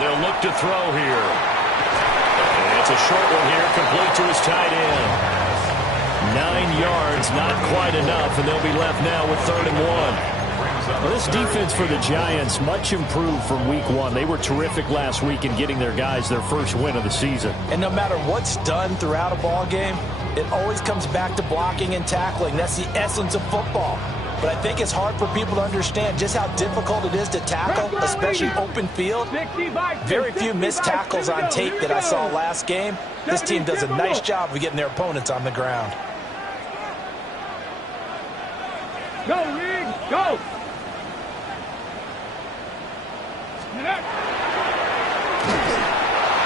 They'll look to throw here. And it's a short one here, complete to his tight end. 9 yards, not quite enough, and they'll be left now with 3rd and 1. Well, this defense for the Giants, much improved from week 1. They were terrific last week in getting their guys their first win of the season. And no matter what's done throughout a ball game, it always comes back to blocking and tackling. That's the essence of football. But I think it's hard for people to understand just how difficult it is to tackle, especially open field. Very few missed tackles on tape that I saw last game. This team does a nice job of getting their opponents on the ground. Go, League, go!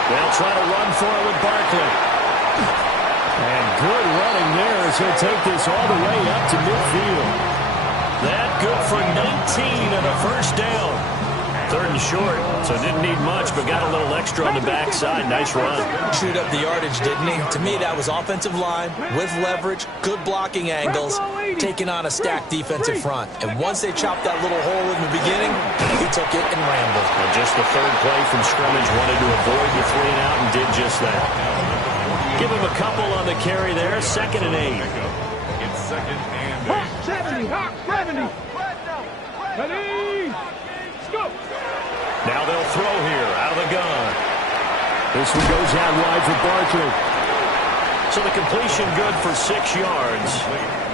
They'll try to run for it with Barkley. And good running there as he'll take this all the way up to midfield. That good for 19 and a first down. 3rd and short, so didn't need much, but got a little extra on the backside. Nice run. Chewed up the yardage, didn't he? To me, that was offensive line with leverage, good blocking angles, taking on a stacked defensive front. And once they chopped that little hole in the beginning, he took it and rambled. And just the 3rd play from scrimmage, wanted to avoid the 3 and out and did just that. Give him a couple on the carry there, 2nd and 8. It's 2nd and 8. 70, 70. Ready, go. Now they'll throw here out of the gun. This one goes out wide for Barkley. So the completion good for 6 yards.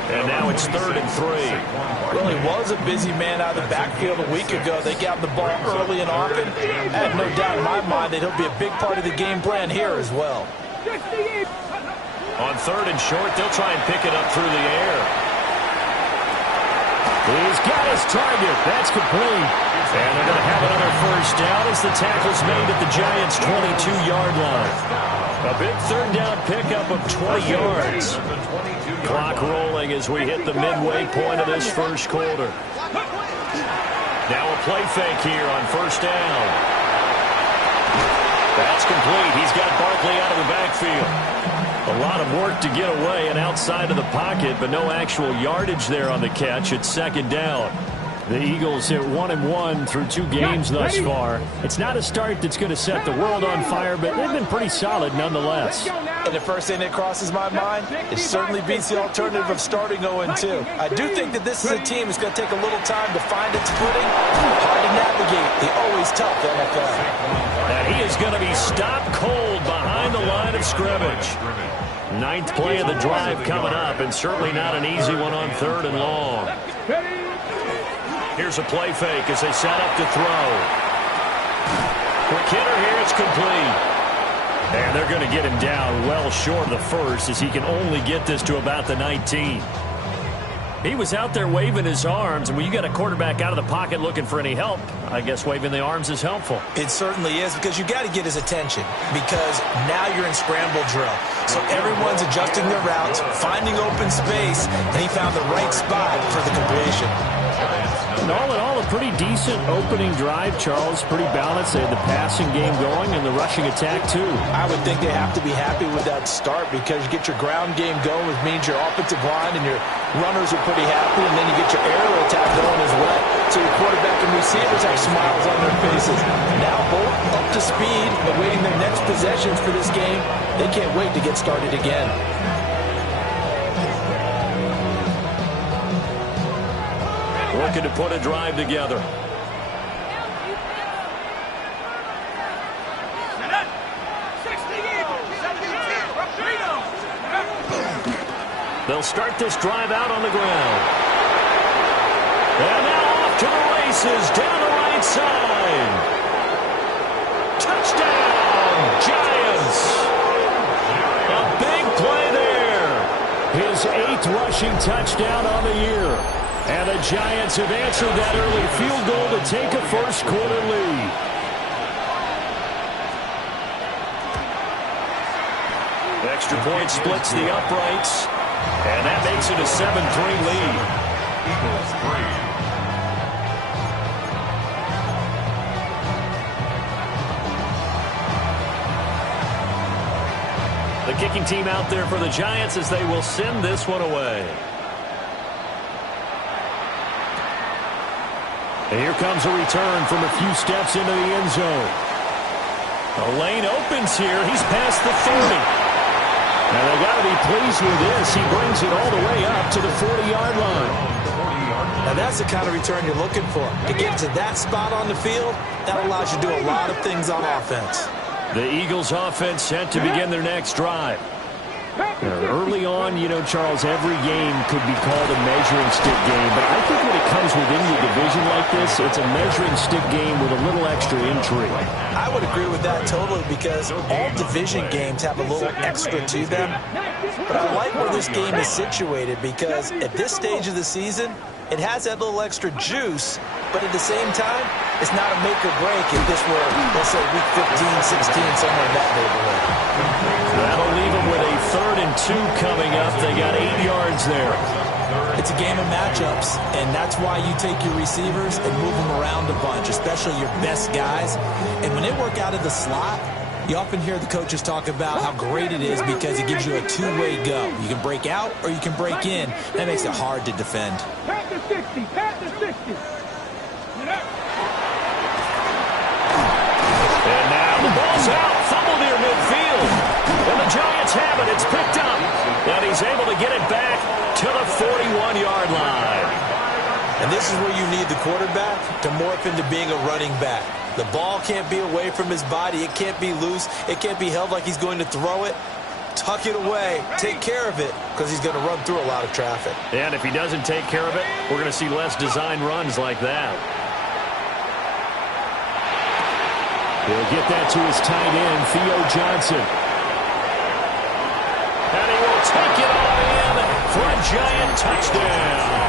And now it's 3rd and 3. Well, he was a busy man out of the backfield a week ago. They got the ball early and often. I have no doubt in my mind that he'll be a big part of the game plan here as well. On 3rd and short, they'll try and pick it up through the air. He's got his target. That's complete. And they're going to have another first down as the tackle's made at the Giants' 22-yard line. A big 3rd down pickup of 20 yards. Clock rolling as we hit the midway point of this first quarter. Now a play fake here on 1st down. That's complete. He's got Barkley out of the backfield. A lot of work to get away and outside of the pocket, but no actual yardage there on the catch. It's 2nd down. The Eagles hit 1-1 through 2 games thus far. It's not a start that's going to set the world on fire, but they've been pretty solid nonetheless. And the first thing that crosses my mind, it certainly beats the alternative of starting 0-2. I do think that this is a team that's going to take a little time to find its footing. Hard to navigate the always tough NFL. And he is going to be stopped cold behind the line of scrimmage. 9th play of the drive coming up, and certainly not an easy one on 3rd and long. Here's a play fake as they set up to throw. Quick hitter here, it's complete. And they're going to get him down well short of the first as he can only get this to about the 19. He was out there waving his arms, and when you got a quarterback out of the pocket looking for any help, I guess waving the arms is helpful. It certainly is, because you got to get his attention, because now you're in scramble drill. So everyone's adjusting their routes, finding open space, and he found the right spot for the completion. And all in all, a pretty decent opening drive, Charles. Pretty balanced. They had the passing game going and the rushing attack, too. I would think they have to be happy with that start, because you get your ground game going, which means your offensive line and your runners are pretty happy, and then you get your aerial attack going as well. So your quarterback and receivers have smiles on their faces. Now both up to speed, awaiting their next possessions for this game. They can't wait to get started again. Looking to put a drive together. They'll start this drive out on the ground. And now off to the races down the right side. Touchdown, Giants. A big play there. His 8th rushing touchdown on the year. And the Giants have answered that early field goal to take a first quarter lead. Extra point splits the uprights. And that makes it a 7-3 lead. Eagles 3. The kicking team out there for the Giants as they will send this one away. And here comes a return from a few steps into the end zone. The lane opens here. He's past the 30. And they got to be pleased with this. He brings it all the way up to the 40-yard line. Now that's the kind of return you're looking for. To get to that spot on the field, that allows you to do a lot of things on offense. The Eagles offense set to begin their next drive. Early on, Charles, every game could be called a measuring stick game. But I think when it comes within the division like this, it's a measuring stick game with a little extra intrigue. I would agree with that totally because all division games have a little extra to them. But I like where this game is situated because at this stage of the season, it has that little extra juice, but at the same time, it's not a make or break if this were, let's say, week 15, 16, somewhere in that neighborhood. That'll leave them with a 3rd and 2 coming up. They got 8 yards there. It's a game of matchups, and that's why you take your receivers and move them around a bunch, especially your best guys. And when they work out of the slot, you often hear the coaches talk about how great it is because it gives you a two-way go. You can break out or you can break in. That makes it hard to defend. Pat the 60, pat the 60. And now the ball's out, fumble near midfield. And the Giants have it, it's picked up. And he's able to get it back to the 41-yard line. And this is where you need the quarterback to morph into being a running back. The ball can't be away from his body. It can't be loose. It can't be held like he's going to throw it. Tuck it away. Take care of it because he's going to run through a lot of traffic. And if he doesn't take care of it, we're going to see less design runs like that. He'll get that to his tight end, Theo Johnson. And he will take it all in for a Giant touchdown.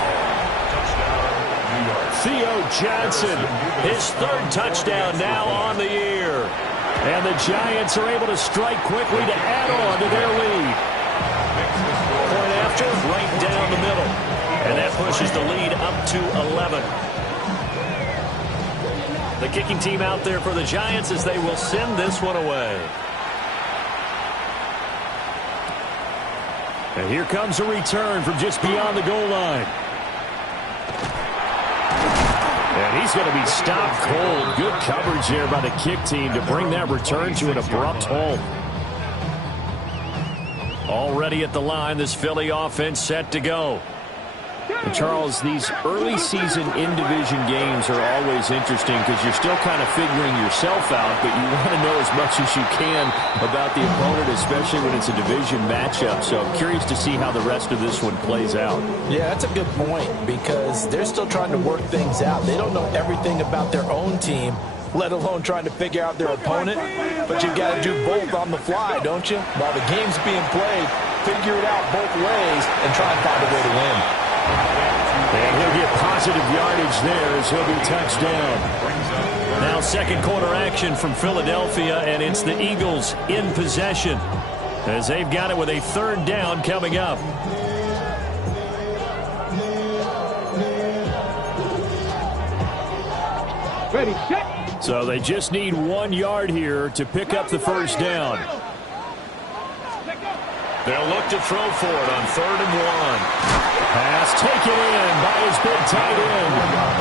Theo Johnson, his 3rd touchdown now on the year. And the Giants are able to strike quickly to add on to their lead. Point after, right down the middle. And that pushes the lead up to 11. The kicking team out there for the Giants as they will send this one away. And here comes a return from just beyond the goal line. And he's going to be stopped cold. Good coverage there by the kick team to bring that return to an abrupt halt. Already at the line, this Philly offense set to go. And Charles, these early season in-division games are always interesting because you're still kind of figuring yourself out, but you want to know as much as you can about the opponent, especially when it's a division matchup. So I'm curious to see how the rest of this one plays out. Yeah, that's a good point because they're still trying to work things out. They don't know everything about their own team, let alone trying to figure out their opponent. But you've got to do both on the fly, don't you? While the game's being played, figure it out both ways and try and find a way to win. And he'll get positive yardage there as he'll be touched down. Now 2nd quarter action from Philadelphia, and it's the Eagles in possession as they've got it with a 3rd down coming up. Ready, set. So they just need 1 yard here to pick up the 1st down. They'll look to throw for it on 3rd and 1. Pass taken in by his big tight end.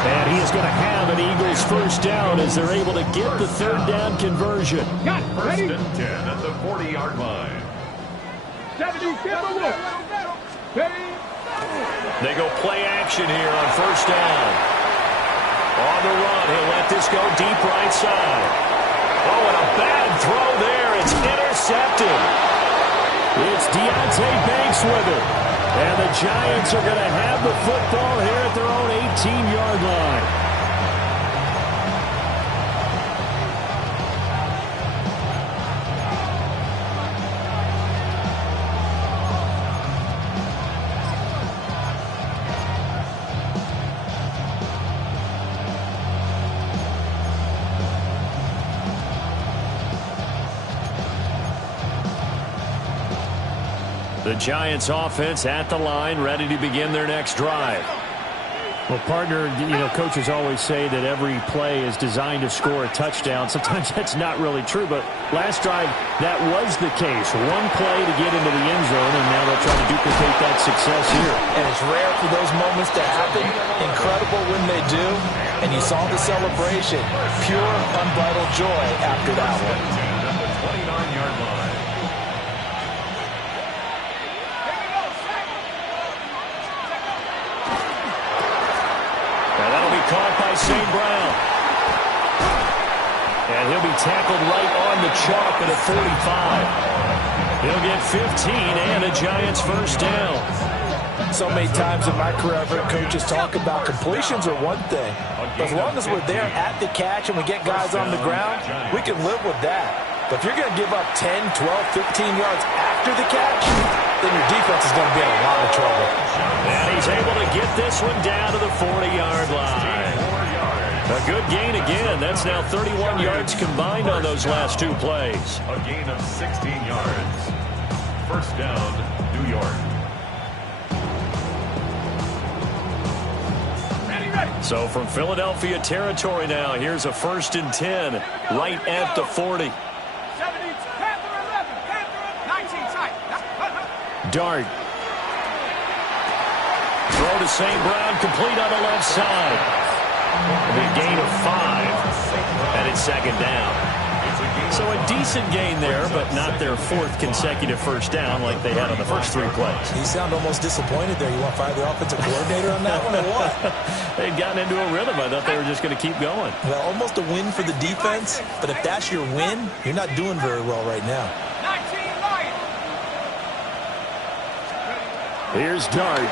And he is going to have an Eagles 1st down as they're able to get the 3rd down conversion. Got it. Ready? 1st and 10 at the 40-yard line. 70, ready? They go play action here on 1st down. On the run, he'll let this go deep right side. Oh, and a bad throw there. It's intercepted. It's Deontay Banks with it. And the Giants are going to have the football here at their own 18-yard line. The Giants offense at the line, ready to begin their next drive. Well, partner, coaches always say that every play is designed to score a touchdown. Sometimes that's not really true, but last drive, that was the case. 1 play to get into the end zone, and now they'll try to duplicate that success here. And it's rare for those moments to happen. Incredible when they do. And you saw the celebration. Pure, unbridled joy after that one. At the 29-yard line. And that'll be caught by St. Brown. And he'll be tackled right on the chalk at a 45. He'll get 15 and a Giants first down. So many times in my career, I've heard coaches talk about completions are one thing. But as long as we're there at the catch and we get guys on the ground, we can live with that. But if you're going to give up 10, 12, 15 yards after the catch, then your defense is going to be in a lot of trouble. And he's able to get this one down to the 40-yard line. A good gain again. That's now 31 yards combined on those last two plays. A gain of 16 yards. First down, New York. So from Philadelphia territory now, here's a 1st and 10 right at the 40. Dart. Throw to St. Brown, complete on the left side. A gain of 5, and it's second down. So a decent gain there, but not their 4th consecutive first down like they had on the first 3 plays. You sound almost disappointed there. You want to fire the offensive coordinator on that one or what? They'd gotten into a rhythm. I thought they were just going to keep going. Well, almost a win for the defense, but if that's your win, you're not doing very well right now. Here's Dart.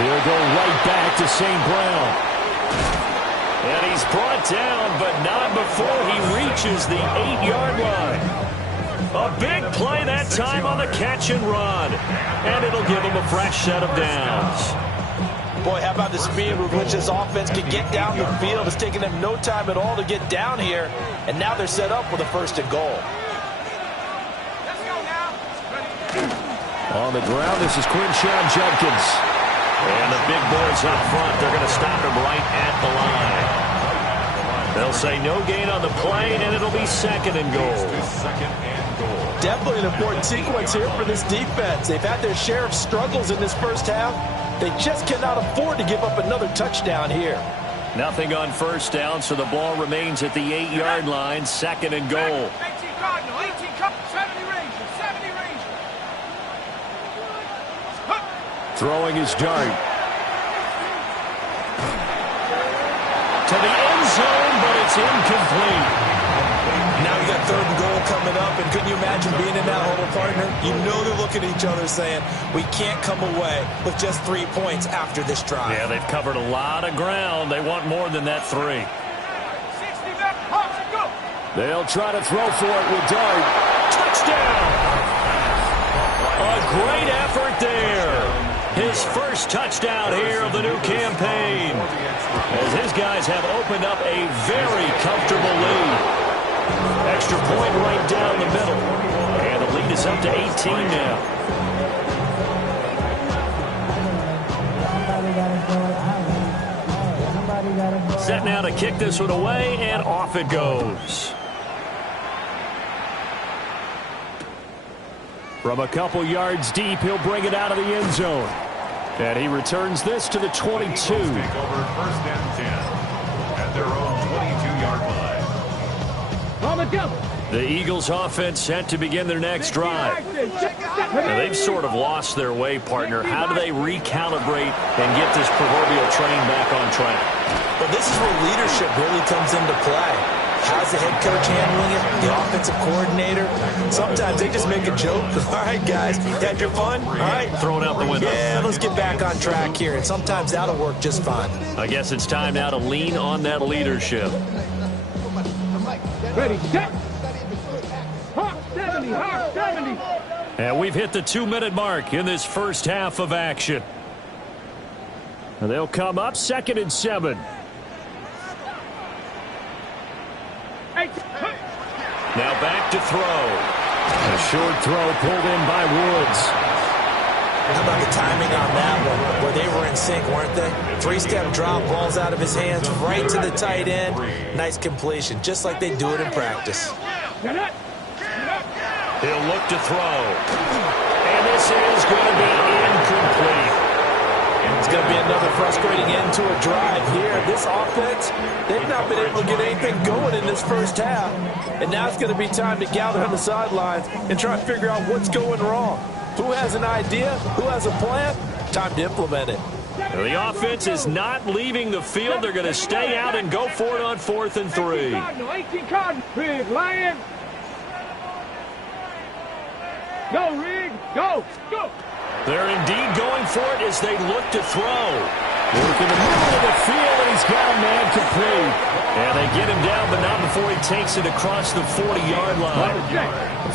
He'll go right back to St. Brown. And he's brought down, but not before he reaches the 8-yard line. A big play that time on the catch and run. And it'll give him a fresh set of downs. Boy, how about the speed with which this offense can get down the field? It's taken them no time at all to get down here. And now they're set up with a 1st and goal. On the ground, this is Quinshawn Judkins. And the big boys up front, they're going to stop him right at the line. They'll say no gain on the play, and it'll be 2nd and goal. Definitely an important sequence here for this defense. They've had their share of struggles in this first half. They just cannot afford to give up another touchdown here. Nothing on first down, so the ball remains at the 8-yard line, 2nd and goal. 18 Cardinal, 18 Cup, 70 Ranger, 70 Ranger. Throwing his Dart. To the end zone, but it's incomplete. Now you got 3rd and goal coming up, and couldn't you imagine being in that huddle, partner? You know they're looking at each other saying, we can't come away with just 3 points after this drive. Yeah, they've covered a lot of ground. They want more than that 3. 60 left, Hawks, go! They'll try to throw for it with Dart. Touchdown! A great effort there. His first touchdown here of the new campaign, as his guys have opened up a very comfortable lead. Extra point right down the middle, and the lead is up to 18 now. Set now to kick this one away, and off it goes. From a couple yards deep, he'll bring it out of the end zone. And he returns this to the 22. Take over 1st and 10 at their own 22-yard line. On the double. The Eagles offense set to begin their next drive. Now, they've sort of lost their way, partner. How do they recalibrate and get this proverbial train back on track? But this is where leadership really comes into play. How's the head coach handling it? The offensive coordinator? Sometimes they just make a joke. All right, guys, had your fun? All right. Throw it out the window. Yeah, let's get back on track here. And sometimes that'll work just fine. I guess it's time now to lean on that leadership. Ready, set. Hawk 70, Hawk 70. And we've hit the 2-minute mark in this first half of action. And they'll come up 2nd and 7. Now back to throw. A short throw pulled in by Woods. How about the timing on that one? Where they were in sync, weren't they? 3-step drop, balls out of his hands, right to the tight end. Nice completion, just like they do it in practice. He'll look to throw. And this is going to be incomplete. It's going to be another frustrating end to a drive here. This offense, they've not been able to get anything going in this first half. And now it's going to be time to gather on the sidelines and try and figure out what's going wrong. Who has an idea? Who has a plan? Time to implement it. The offense is not leaving the field. They're going to stay out and go for it on 4th and 3. 18 Cardinal. Rig, Lion. Go, Rig. Go. Go. They're indeed going for it as they look to throw. Work in the middle of the field, and he's got a man complete. And they get him down, but not before he takes it across the 40-yard line.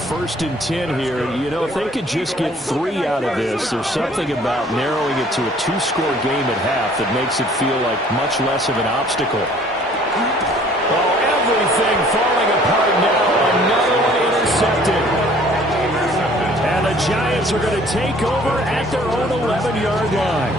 1st and 10 here. You know, if they could just get 3 out of this, there's something about narrowing it to a 2-score game at half that makes it feel like much less of an obstacle. Oh, everything falling apart now. Another one intercepted. And the Giants are going to take over at their own 11-yard line.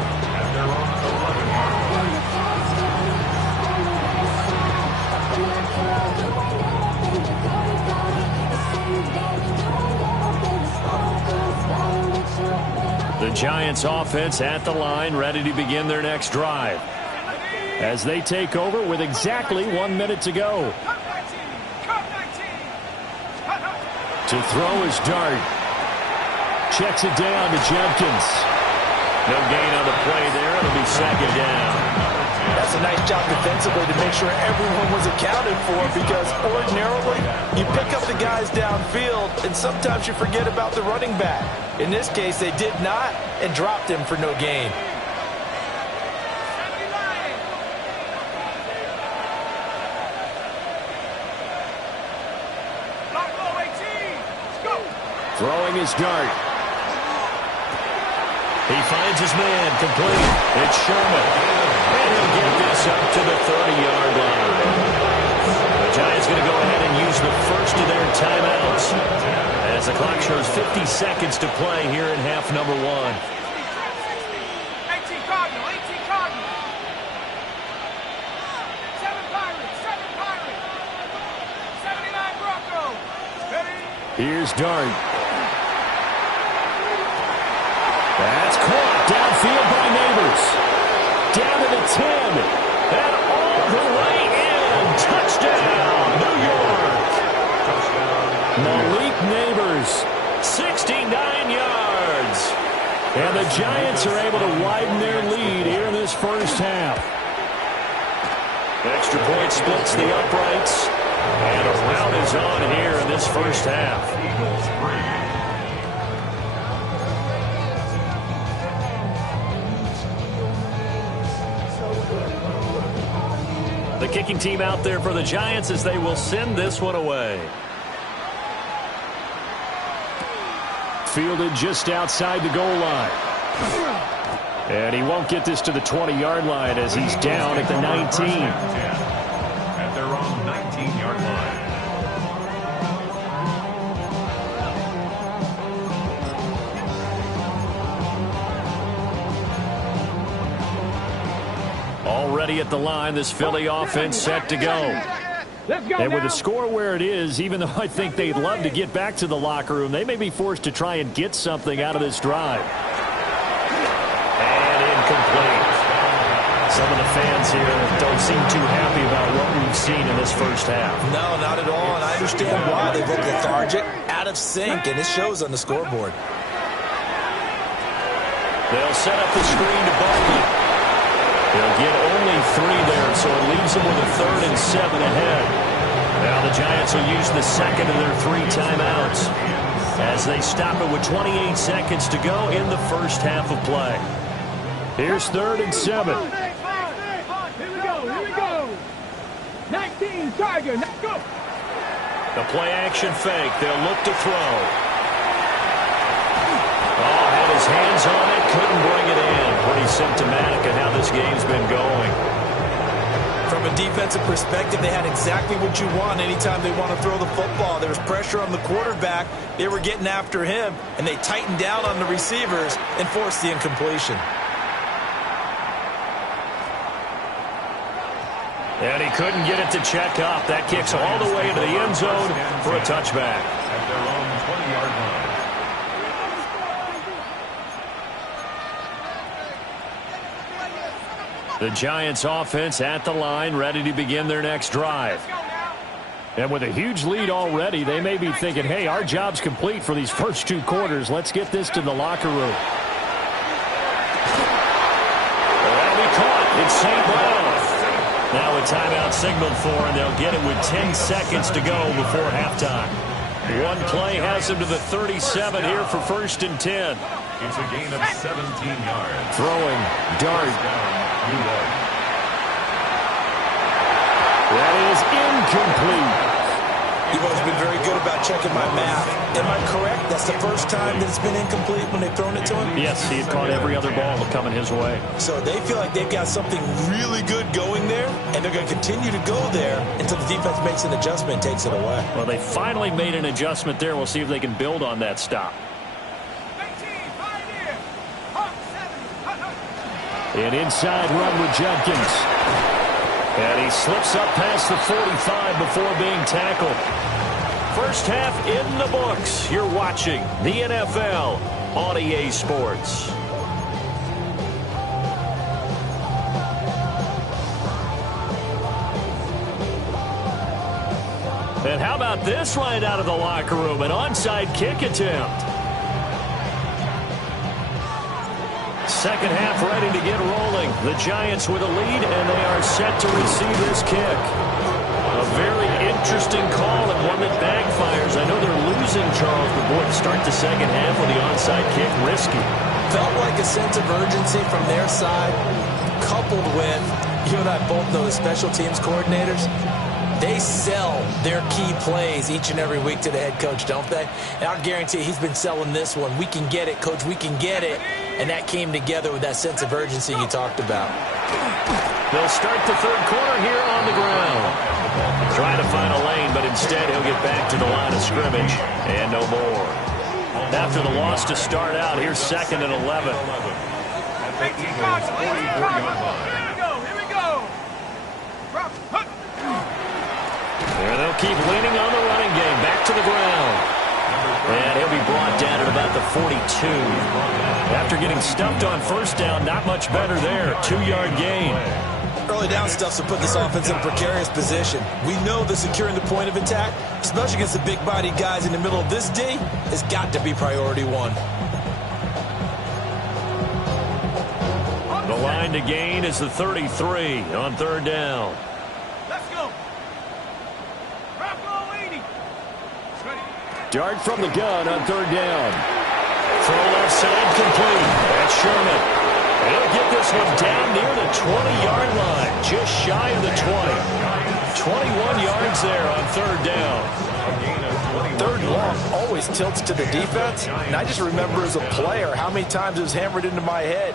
The Giants offense at the line, ready to begin their next drive. As they take over with exactly 1 minute to go. To throw is Dart. Checks it down to Jenkins. No gain on the play there. It'll be 2nd down. That's a nice job defensively to make sure everyone was accounted for, because ordinarily you pick up the guys downfield and sometimes you forget about the running back. In this case, they did not and dropped him for no gain. Throwing his Dart. He finds his man complete. It's Sherman. And he'll get this up to the 30-yard line. The Giants going to go ahead and use the first of their timeouts as the clock shows 50 seconds to play here in half number 1. 18 Cardinal. 18 Cardinal. 7 Pirates. 7 Pirates. 79 Broncos. Ready? Here's Dart. That's caught downfield by Neighbors. Down to the 10. And all the way in. Touchdown, New York. Malik Neighbors, 69 yards. And the Giants are able to widen their lead here in this first half. Extra point splits the uprights. And a rout is on here in this first half. The kicking team out there for the Giants as they will send this one away. Fielded just outside the goal line. And he won't get this to the 20-yard line as he's down at the 19. At their own 19-yard line. Already at the line, this Philly offense set to go. And with the score where it is, even though I think they'd love to get back to the locker room, they may be forced to try and get something out of this drive. And incomplete. Some of the fans here don't seem too happy about what we've seen in this first half. No, not at all, and I understand why. They look lethargic, out of sync, and it shows on the scoreboard. They'll set up the screen to Barkley. They'll get only 3 there, so it leaves them with a 3rd and 7 ahead. Now the Giants will use the second of their 3 timeouts as they stop it with 28 seconds to go in the first half of play. Here's 3rd and 7. Here we go. Here we go. 19 Tiger. Let's go. The play action fake. They'll look to throw. Oh, had his hands on it, couldn't bring it in. Pretty symptomatic of how this game's been going. From a defensive perspective, they had exactly what you want anytime they want to throw the football. There was pressure on the quarterback. They were getting after him, and they tightened down on the receivers and forced the incompletion. And he couldn't get it to check up. That kicks all the way into the end zone for a touchback. At their own 20-yard line. The Giants offense at the line, ready to begin their next drive. And with a huge lead already, they may be thinking, hey, our job's complete for these first 2 quarters. Let's get this to the locker room. That'll be caught. It's St. Brown. Now a timeout signaled for, and they'll get it with 10 seconds to go before halftime. One play has him to the 37 here for 1st and 10. It's a gain of 17 yards. Throwing, Dart. That is incomplete. You've always been very good about checking my math. Am I correct? That's the first time that it's been incomplete when they've thrown it to him? Yes, he had caught every other ball coming his way. So they feel like they've got something really good going there, and they're going to continue to go there until the defense makes an adjustment and takes it away. Well, they finally made an adjustment there. We'll see if they can build on that stop. An inside run with Judkins. And he slips up past the 45 before being tackled. First half in the books. You're watching the NFL on EA Sports. And how about this right out of the locker room? An onside kick attempt. Second half ready to get rolling. The Giants with a lead, and they are set to receive this kick. A very interesting call and one that backfires. I know they're losing, Charles, but boy, to start the second half with the onside kick, risky. Felt like a sense of urgency from their side, coupled with, you and I both know the special teams coordinators. They sell their key plays each and every week to the head coach, don't they? And I'll guarantee he's been selling this one. We can get it, coach. We can get it. And that came together with that sense of urgency you talked about. They'll start the third quarter here on the ground. Trying to find a lane, but instead he'll get back to the line of scrimmage. And no more. After the loss to start out, here's 2nd and 11. And they'll keep leaning on the running game. Back to the ground. And he'll be brought down at about the 42. After getting stuffed on first down, not much better there. 2-yard gain. Early down stuffs will put this offense in a precarious position. We know that securing the point of attack, especially against the big-bodied guys in the middle of this D, has got to be priority one. The line to gain is the 33 on 3rd down. Let's go. Bravo 80. Dart from the gun on 3rd down. Throw left side complete. That's Sherman. He'll get this one down near the 20-yard line, just shy of the 20. 21 yards there on 3rd down. 3rd and long always tilts to the defense. And I just remember as a player how many times it was hammered into my head.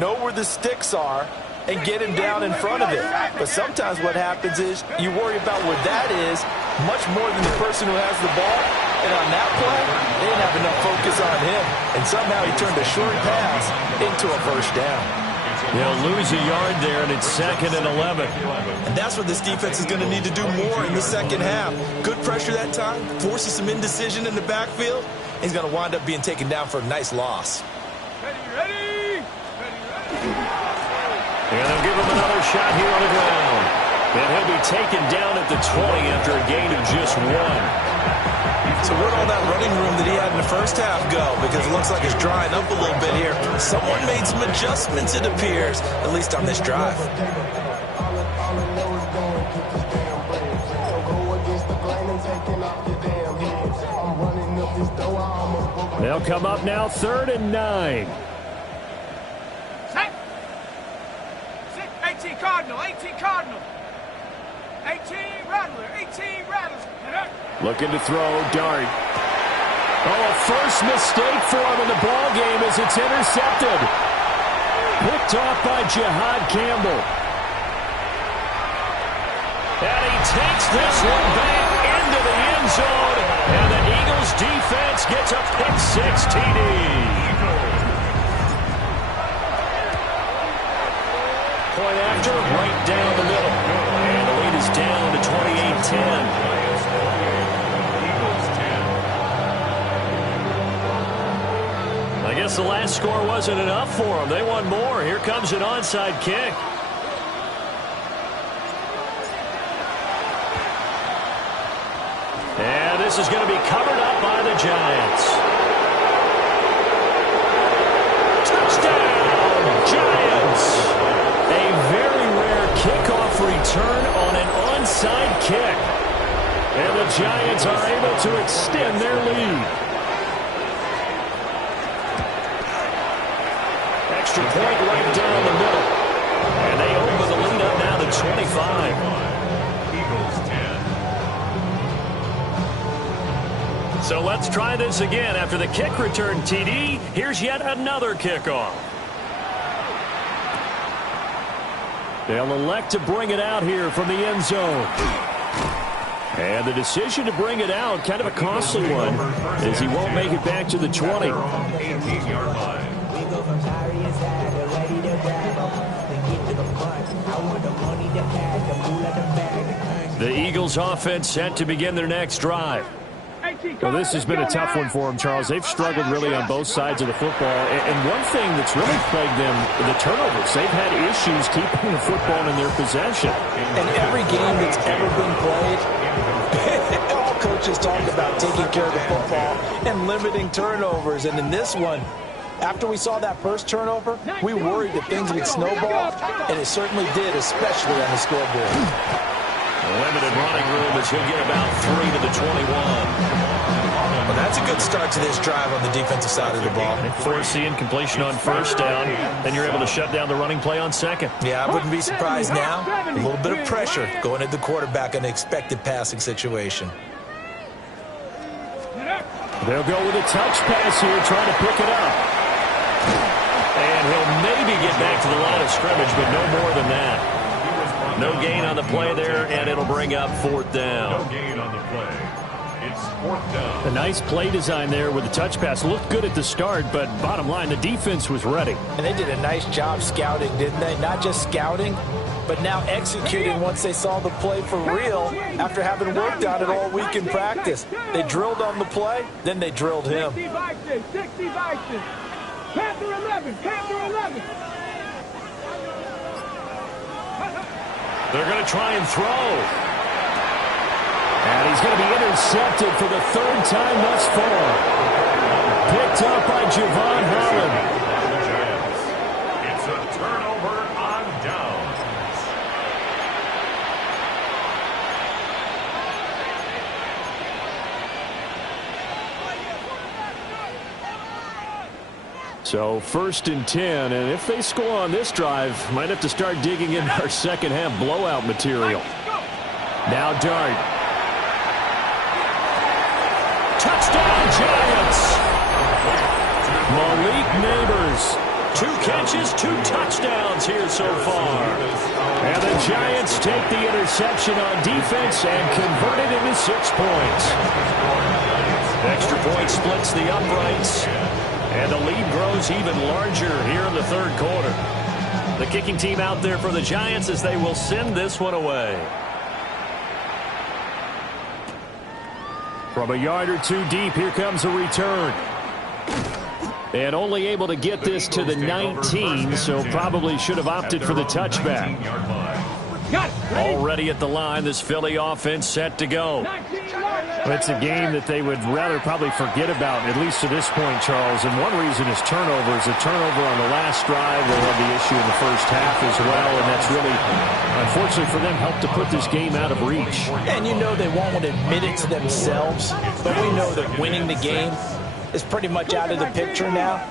Know where the sticks are and get him down in front of it. But sometimes what happens is you worry about where that is much more than the person who has the ball. And on that play, they didn't have enough focus on him. And somehow he turned a short pass into a first down. They'll lose a yard there, and it's 2nd and 11. And that's what this defense is going to need to do more in the second half. Good pressure that time, forces some indecision in the backfield. He's going to wind up being taken down for a nice loss. Ready. And they'll give him another shot here on the ground. And he'll be taken down at the 20 after a gain of just 1. So where'd all that running room that he had in the first half go? Because it looks like it's drying up a little bit here. Someone made some adjustments, it appears, at least on this drive. They'll come up now 3rd and 9. 18 Cardinal, 18 Cardinal. 18 Rattler, 18 Rattlers. Looking to throw, Dart. Oh, a first mistake for him in the ball game as it's intercepted. Picked off by Jihad Campbell. And he takes this one back into the end zone. And the Eagles defense gets a pick-6 TD. Point after, right down the middle. And the lead is down to 28-10. I guess the last score wasn't enough for them. They want more. Here comes an onside kick. This is going to be covered up by the Giants. Touchdown, Giants! A very rare kickoff return on an onside kick. And the Giants are able to extend their lead. Extra point right down the middle. And they open the lead up now to 25. Eagles 10. So let's try this again. After the kick return TD, here's yet another kickoff. They'll elect to bring it out here from the end zone. And the decision to bring it out, kind of a costly one, as he won't make it back to the 20. 18-yard line. The Eagles offense set to begin their next drive. Well, this has been a tough one for them, Charles. They've struggled really on both sides of the football. And one thing that's really plagued them, the turnovers. They've had issues keeping the football in their possession. In every game that's ever been played, all coaches talk about taking care of the football and limiting turnovers. And in this one, after we saw that first turnover, we worried that things would snowball, and it certainly did, especially on the scoreboard. Limited running room as he'll get about 3 to the 21. Well, that's a good start to this drive on the defensive side of the ball. Force the incompletion on first down, then you're able to shut down the running play on second. Yeah, I wouldn't be surprised now. A little bit of pressure going at the quarterback in an expected passing situation. They'll go with a touch pass here, trying to pick it up. And he'll maybe get back to the line of scrimmage, but no more than that. No gain on the play there, and it'll bring up fourth down. No gain on the play. It's fourth down. A nice play design there with the touch pass. Looked good at the start, but bottom line, the defense was ready. And they did a nice job scouting, didn't they? Not just scouting, but now executing once they saw the play for real after having worked on it all week in practice. They drilled on the play, then they drilled him. 60 Vikings. Panther 11. They're going to try and throw. And he's going to be intercepted for the third time thus far. Picked up by Javon Holland. It's a turnover on downs. So 1st and 10, and if they score on this drive, might have to start digging in our second half blowout material. Now Dart. Touchdown, Giants. Malik Neighbors. 2 catches, 2 touchdowns here so far. And the Giants take the interception on defense and convert it into 6 points. Extra point splits the uprights. And the lead grows even larger here in the third quarter. The kicking team out there for the Giants as they will send this one away. From a yard or 2 deep, here comes a return. And only able to get this to the 19, so probably should have opted for the touchback. Already at the line, this Philly offense set to go. It's a game that they would rather probably forget about, at least to this point, Charles. And one reason is turnovers. A turnover on the last drive. They had the issue in the first half as well, and that's really, unfortunately for them, helped to put this game out of reach. And you know they won't want to admit it to themselves, but we know that winning the game is pretty much out of the picture now.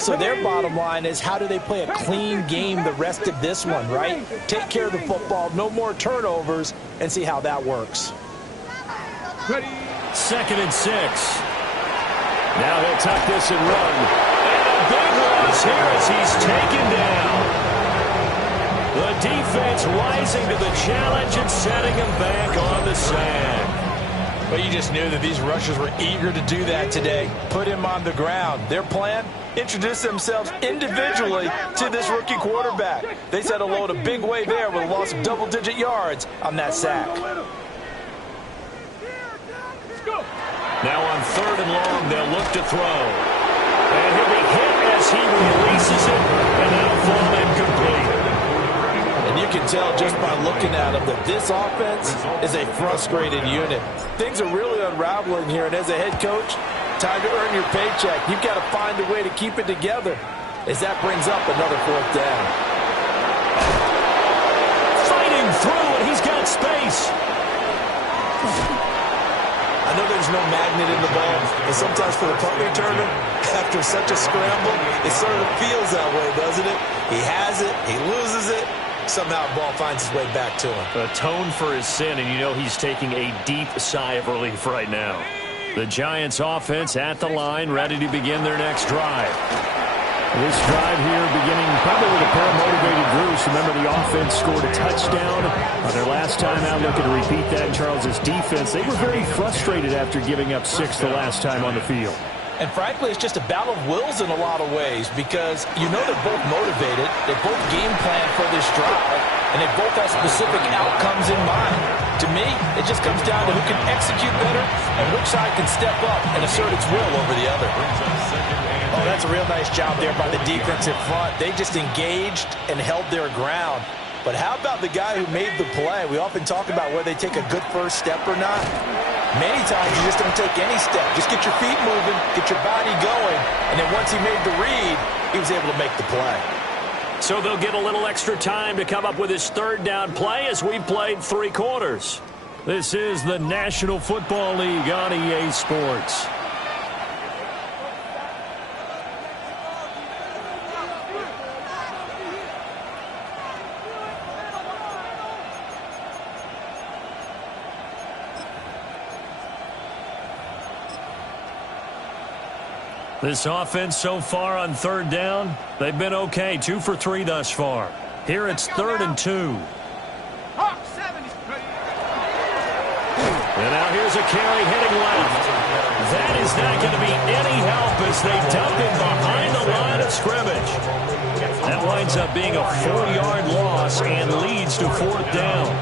So their bottom line is, how do they play a clean game the rest of this one, right? Take care of the football, no more turnovers, and see how that works. 2nd and 6. Now he'll tuck this and run. And a big loss here as he's taken down. The defense rising to the challenge and setting him back on the sand. But you just knew that these rushers were eager to do that today. Put him on the ground. Their plan? Introduce themselves individually to this rookie quarterback. They said hello in a big way there with a loss of double-digit yards on that sack. Now on 3rd and long, they'll look to throw. And he'll be hit as he releases it, and that'll fall incomplete. And you can tell just by looking at them that this offense is a frustrated unit. Things are really unraveling here, and as a head coach, time to earn your paycheck. You've got to find a way to keep it together as that brings up another 4th down. Fighting through, and he's got space. I know there's no magnet in the ball, and sometimes for the punt returner, after such a scramble, it sort of feels that way, doesn't it? He has it, he loses it, somehow the ball finds its way back to him. Atone for his sin, and you know he's taking a deep sigh of relief right now. The Giants offense at the line, ready to begin their next drive. This drive here beginning probably with a pair of motivated groups. Remember, the offense scored a touchdown on their last time out. Looking to repeat that in Charles' defense. They were very frustrated after giving up 6 the last time on the field. And frankly, it's just a battle of wills in a lot of ways because you know they're both motivated, they both game plan for this drive, and they both have specific outcomes in mind. To me, it just comes down to who can execute better and which side can step up and assert its will over the other. Oh, that's a real nice job there by the defensive front. They just engaged and held their ground. But how about the guy who made the play? We often talk about whether they take a good first step or not. Many times you just don't take any step. Just get your feet moving, get your body going, and then once he made the read, he was able to make the play. So they'll get a little extra time to come up with his 3rd down play as we've played 3 quarters. This is the National Football League on EA Sports. This offense so far on 3rd down, they've been okay. 2 for 3 thus far. Here it's 3rd and 2. And now here's a carry heading left. That is not going to be any help as they dump him behind the line of scrimmage. That winds up being a 4-yard loss and leads to 4th down.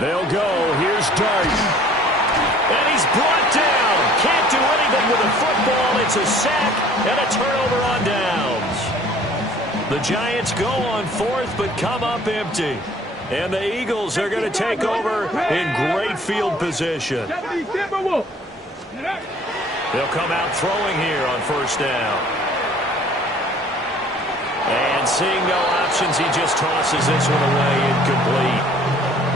They'll go. Here's Dart. And he's brought down. Can't do anything with a football. It's a sack and a turnover on downs. The Giants go on 4th but come up empty. And the Eagles are going to take over in great field position. They'll come out throwing here on 1st down. And seeing no options, he just tosses this one away incomplete.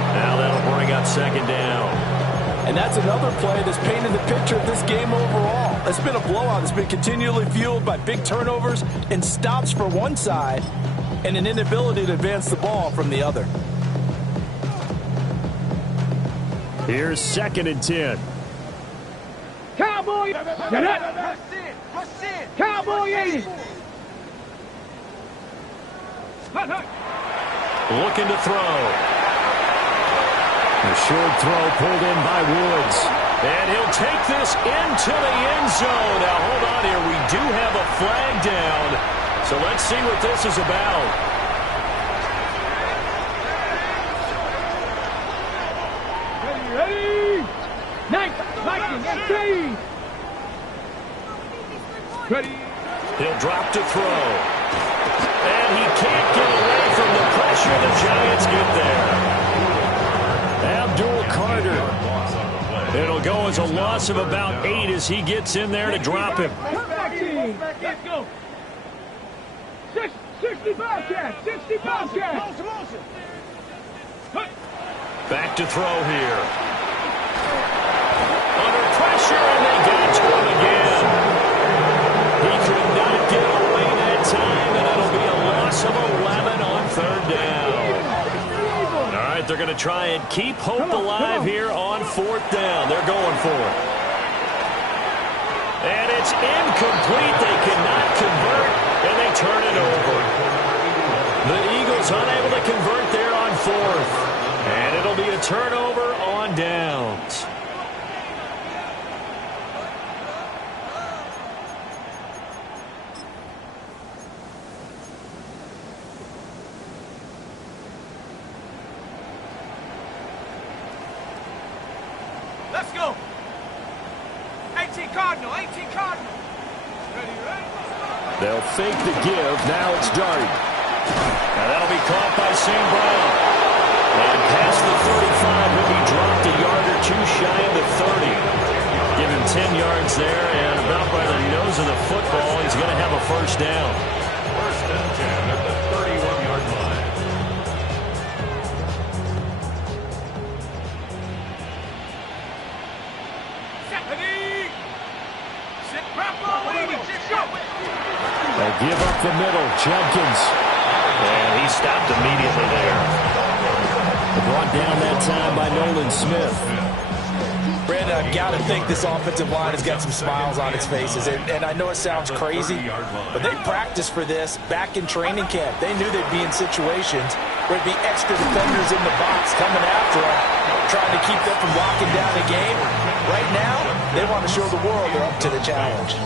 Now that'll bring up 2nd down. And that's another play that's painted the picture of this game overall. It's been a blowout. It's been continually fueled by big turnovers and stops for one side and an inability to advance the ball from the other. Here's 2nd and 10. Cowboy! Cowboy 80! Looking to throw. A short throw pulled in by Woods. And he'll take this into the end zone. Now, hold on here. We do have a flag down. So let's see what this is about. Ready? 19, ready. He'll drop to throw. And he can't get away from the pressure. The Giants get there. Abdul Carter. It'll go as a loss of about 8 as he gets in there to drop him. Let's go. 60 Bobcats. 60 Bobcats. Back to throw here. Under pressure, and they got to him again. He could not get away that time, and it'll be a loss of 11 on 3rd down. All right, they're going to try and keep hope alive here on 4th down. They're going for it. And it's incomplete. They cannot convert, and they turn it over. The Eagles unable to convert there on 4th. And it'll be a turnover on downs. Let's go. 18 Cardinal, 18 Cardinal. Ready, ready? They'll fake the give. Now it's Darty. Now that'll be caught by St. Brown. And past the 35, he'll be dropped a yard or two shy of the 30. Give him 10 yards there, and about by the nose of the football, he's going to have a first down. First and 10 at the 31-yard line. They'll give up the middle. Jenkins. And he stopped immediately there. Brought down that time by Nolan Smith. Brandon, I've got to think this offensive line has got some smiles on its faces. And I know it sounds crazy, but they practiced for this back in training camp. They knew they'd be in situations where there'd be extra defenders in the box coming after them, trying to keep them from locking down a game. Right now, they want to show the world they're up to the challenge.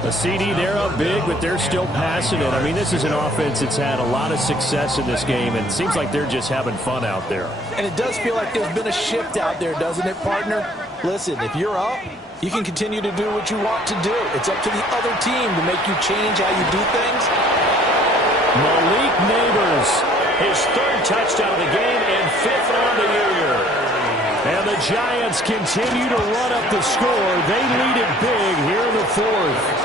A CD, they're up big, but they're still passing it. I mean, this is an offense that's had a lot of success in this game, and it seems like they're just having fun out there. And it does feel like there's been a shift out there, doesn't it, partner? Listen, if you're up, you can continue to do what you want to do. It's up to the other team to make you change how you do things. Malik Neighbors, his third touchdown of the game and fifth on the year. And the Giants continue to run up the score. They lead it big here in the fourth.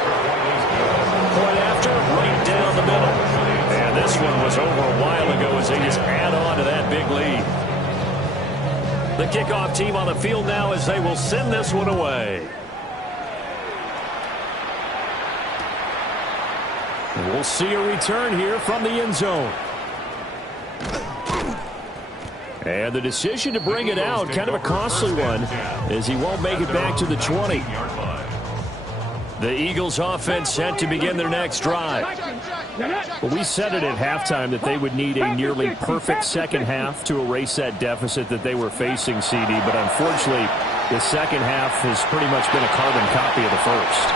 Point after, right down the middle. And this one was over a while ago as they just add on to that big lead. The kickoff team on the field now as they will send this one away. And we'll see a return here from the end zone. And the decision to bring it out, kind of a costly one, as he won't make it back to the 20. The Eagles offense set to begin their next drive. Well, we said it at halftime that they would need a nearly perfect second half to erase that deficit that they were facing, CD. But unfortunately, the second half has pretty much been a carbon copy of the first.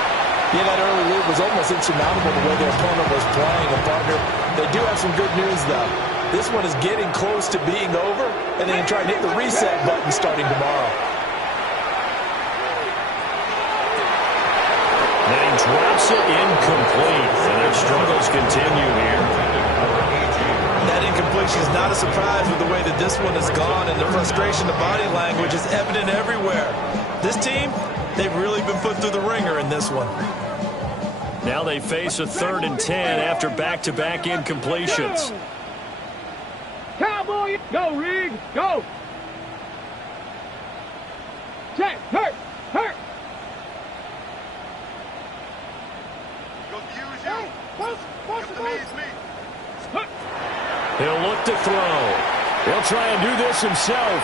Yeah, that early lead was almost insurmountable the way their opponent was playing. And, partner, they do have some good news, though. This one is getting close to being over, and they can try and hit the reset button starting tomorrow. And he drops it incomplete, and their struggles continue here. That incompletion is not a surprise with the way that this one has gone, and the frustration, the body language is evident everywhere. This team, they've really been put through the ringer in this one. Now they face a 3rd and 10 after back-to-back incompletions. Cowboy, go, Rig, go. Check, hurt, hurt. He'll look to throw. He'll try and do this himself.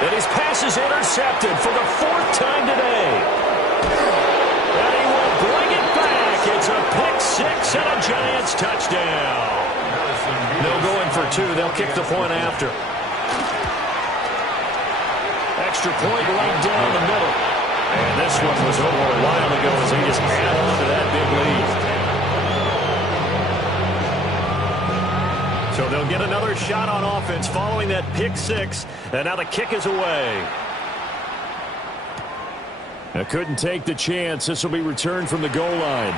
And his pass is intercepted for the 4th time today. And he will bring it back. It's a pick 6 and a Giants touchdown. They'll go in for 2. They'll kick the point after. Extra point right down the middle. And this one was over a while ago as they just add on to that big lead. So they'll get another shot on offense following that pick 6. And now the kick is away. I couldn't take the chance. This will be returned from the goal line.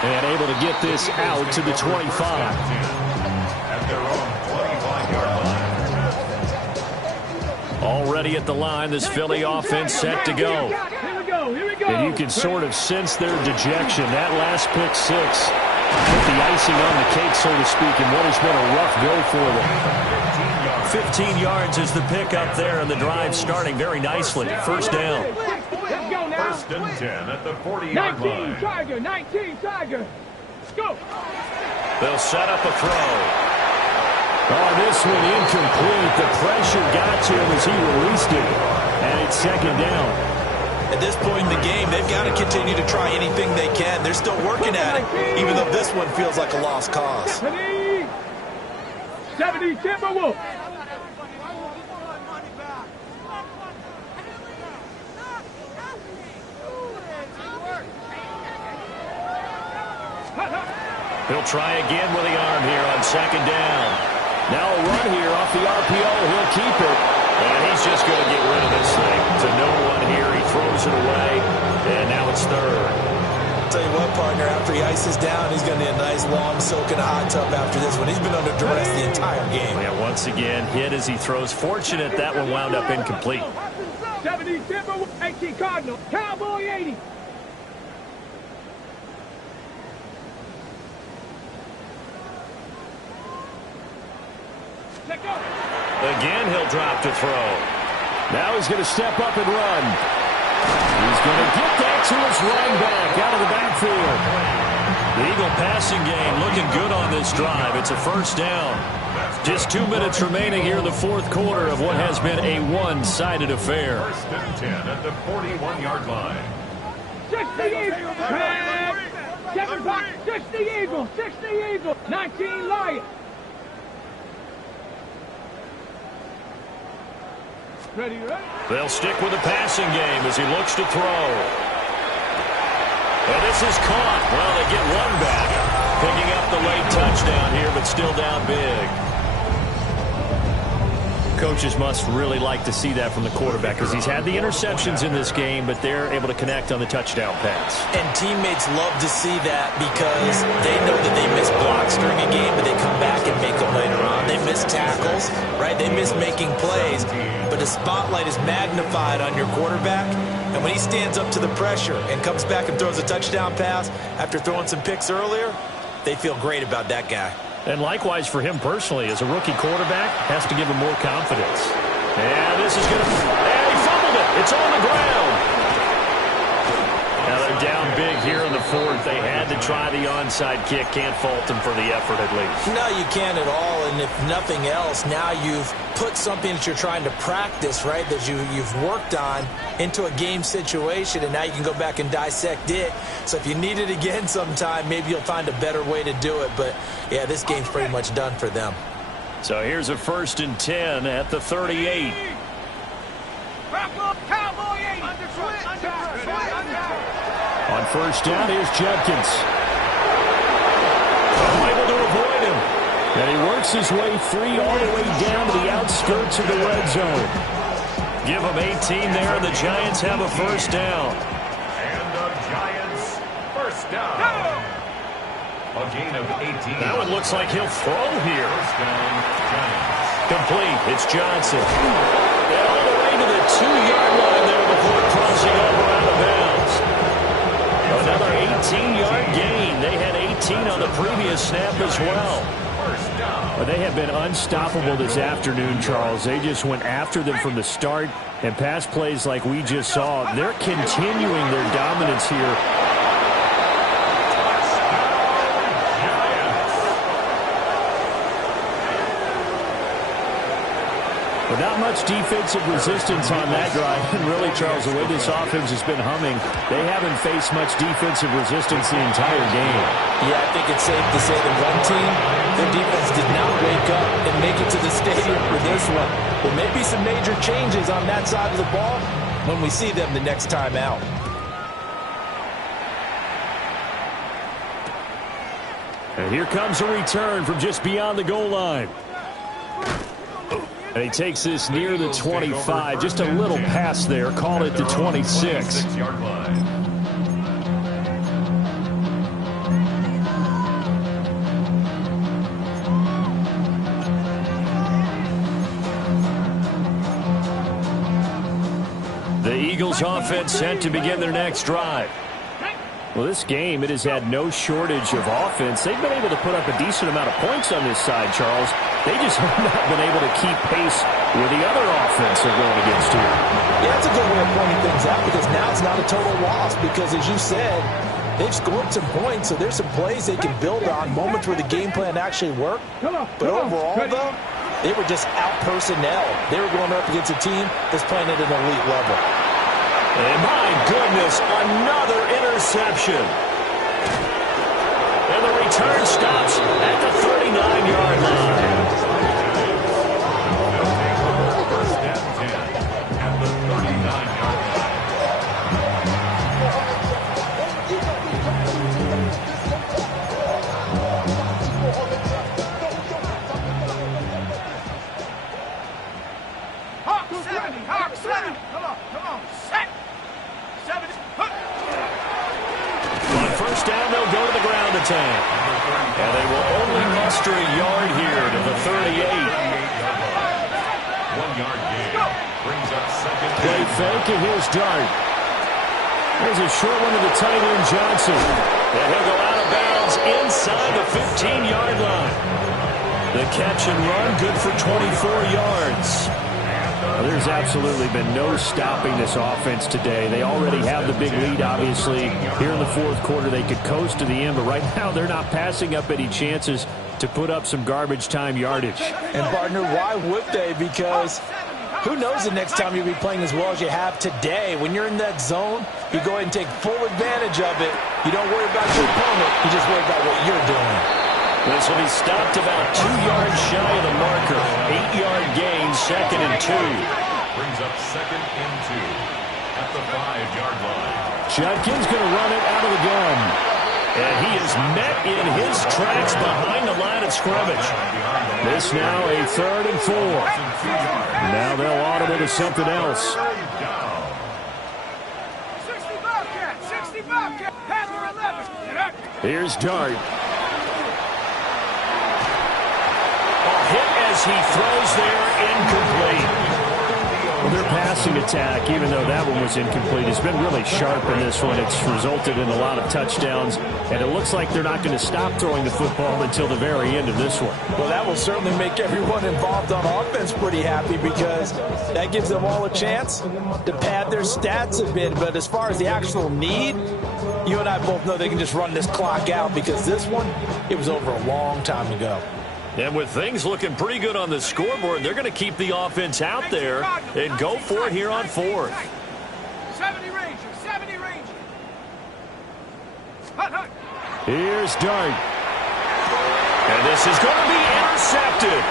And able to get this out to the 25. At their own 25-yard line. Already at the line, this Philly offense set to go. Here we go, here we go. And you can sort of sense their dejection. That last pick 6 put the icing on the cake, so to speak, in what has been a rough go for them. 15 yards is the pickup there, and the drive starting very nicely. First down. Let's go now. 1st and 10 at the 40-yard 19 line. Tiger, 19 Tiger. Let's go. They'll set up a throw. Oh, this one incomplete. The pressure got to him as he released it. And it's 2nd down. At this point in the game, they've got to continue to try anything they can. They're still working at it, even though this one feels like a lost cause. 70 Timberwolves. He'll try again with the arm here on 2nd down. Now a run here off the RPO. He'll keep it. And he's just going to get rid of this thing. To no one here. He throws it away. And now it's third. Tell you what, partner, after he ices down, he's going to need a nice long soak in a hot tub after this one. He's been under duress the entire game. Yeah, once again, hit as he throws. Fortunate that one wound up incomplete. 70 Timber, 18 Cardinal, Cowboy 80. Let go. Again, he'll drop to throw. Now he's going to step up and run. He's going to get that to his running back out of the backfield. The Eagle passing game looking good on this drive. It's a first down. Just 2 minutes remaining here in the fourth quarter of what has been a one-sided affair. First and 10 at the 41-yard line. 60 Eagles. 7 o'clock. 60 Eagles. 60 Eagles. 19 Lions. Ready, ready. They'll stick with the passing game as he looks to throw. And this is caught. Well, they get one back. Picking up the late touchdown here, but still down big. Coaches must really like to see that from the quarterback because he's had the interceptions in this game, but they're able to connect on the touchdown pass. And teammates love to see that because they know that they miss blocks during a game, but they come back and make them later on. They miss tackles, right? They miss making plays, but the spotlight is magnified on your quarterback. And when he stands up to the pressure and comes back and throws a touchdown pass after throwing some picks earlier, they feel great about that guy. And likewise for him personally, as a rookie quarterback, has to give him more confidence. And this is going to... And he fumbled it. It's on the ground. Now they're down big here in the fourth. They had to try the onside kick. Can't fault them for the effort at least. No, you can't at all. And if nothing else, now you've put something that you're trying to practice, right, that you've worked on into a game situation, and now you can go back and dissect it. So if you need it again sometime, maybe you'll find a better way to do it. But, yeah, this game's pretty much done for them. So here's a 1st and 10 at the 38. Cowboy 80. On first down, here's Judkins. Able to avoid him. And he works his way free all the way down to the outskirts of the red zone. Give them 18 there, and the Giants have a first down. And the Giants first down. A gain of 18. That one looks like he'll throw here. First down, Giants. Complete. It's Johnson. And all the way to the 2-yard line there before crossing over out of bounds. Another 18-yard gain. They had 18 on the previous snap as well. Well, they have been unstoppable this afternoon, Charles. They just went after them from the start, and pass plays like we just saw, they're continuing their dominance here. Without much defensive resistance on that drive, and really, Charles, the way this offense has been humming, they haven't faced much defensive resistance the entire game. Yeah, I think it's safe to say that one team, their defense did not wake up and make it to the stadium for this one. There may be some major changes on that side of the ball when we see them the next time out. And here comes a return from just beyond the goal line. And he takes this near the 25. Just a little pass there. Call it the 26. The Eagles offense set to begin their next drive. Well, this game, it has had no shortage of offense. They've been able to put up a decent amount of points on this side, Charles. They just have not been able to keep pace with the other offense they're going against here. Yeah, that's a good way of pointing things out because now it's not a total loss because, as you said, they've scored some points, so there's some plays they can build on, moments where the game plan actually worked. But overall, though, they were just out-personnel. They were going up against a team that's playing at an elite level. And my goodness, another interception. And the return stops at the 39-yard line. First and 10 at the 39-yard line. first down, they'll go to the ground attack. And they will only muster a yard here to the 38. 1 yard gain. Brings up second. Play fake, and here's Dart. There's a short one to the tight end, Johnson. And he'll go out of bounds inside the 15-yard line. The catch and run, good for 24 yards. Well, there's absolutely been no stopping this offense today. They already have the big lead, obviously. Here in the fourth quarter, they could coast to the end, but right now they're not passing up any chances to put up some garbage time yardage. And, partner, why would they? Because who knows the next time you'll be playing as well as you have today. When you're in that zone, you go ahead and take full advantage of it. You don't worry about your opponent. You just worry about what you're doing. This will be stopped about 2 yards shy of the marker. 8-yard gain, 2nd and 2. Brings up 2nd and 2 at the 5-yard line. Judkins going to run it out of the gun. And he is met in his tracks behind the line of scrimmage. This now a 3rd and 4. Now they'll audible to something else. 60 Bobcat, 60 Bobcat, Handler 11. Here's Dart. Hit as he throws there, incomplete. Well, their passing attack, even though that one was incomplete, has been really sharp in this one. It's resulted in a lot of touchdowns, and it looks like they're not going to stop throwing the football until the very end of this one. Well, that will certainly make everyone involved on offense pretty happy because that gives them all a chance to pad their stats a bit. But as far as the actual need, you and I both know they can just run this clock out because this one, it was over a long time ago. And with things looking pretty good on the scoreboard, they're going to keep the offense out there and go for it here on 4th. 70 Ranger, 70 Ranger. Hut, hut. Here's Dart. And this is going to be intercepted.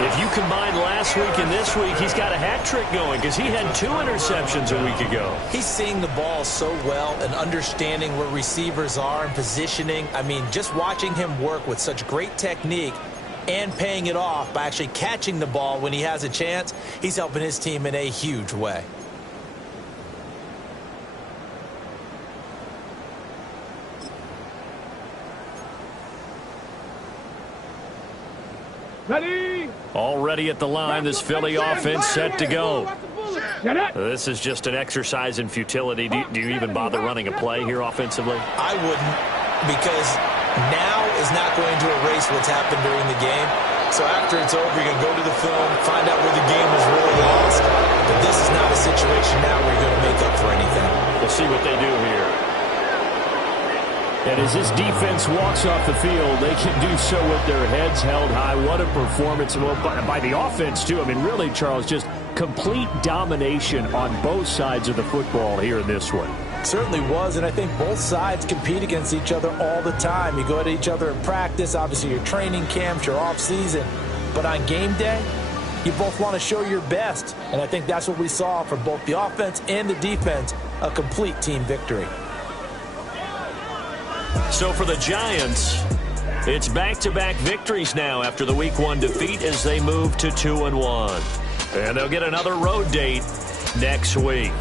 If you combine last week and this week, he's got a hat trick going because he had 2 interceptions a week ago. He's seeing the ball so well and understanding where receivers are and positioning. I mean, just watching him work with such great technique and paying it off by actually catching the ball when he has a chance, he's helping his team in a huge way. Ready? Already at the line, this Philly offense set to go. Get it. This is just an exercise in futility. Do you even bother running a play here offensively? I wouldn't, because now is not going to erase what's happened during the game. So after it's over, you're going to go to the film, find out where the game was really lost. But this is not a situation now where you're going to make up for anything. We'll see what they do here. And as this defense walks off the field, they can do so with their heads held high. What a performance by the offense, too. I mean, really, Charles, just complete domination on both sides of the football here in this one. Certainly was, and I think both sides compete against each other all the time. You go at each other in practice, obviously your training camps, your off-season. But on game day, you both want to show your best. And I think that's what we saw from both the offense and the defense, a complete team victory. So for the Giants, it's back-to-back victories now after the Week 1 defeat as they move to 2-1. And they'll get another road date next week.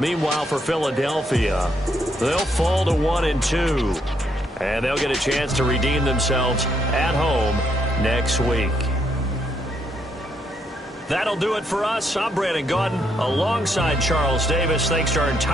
Meanwhile, for Philadelphia, they'll fall to 1-2. And they'll get a chance to redeem themselves at home next week. That'll do it for us. I'm Brandon Gaudin alongside Charles Davis. Thanks to our entire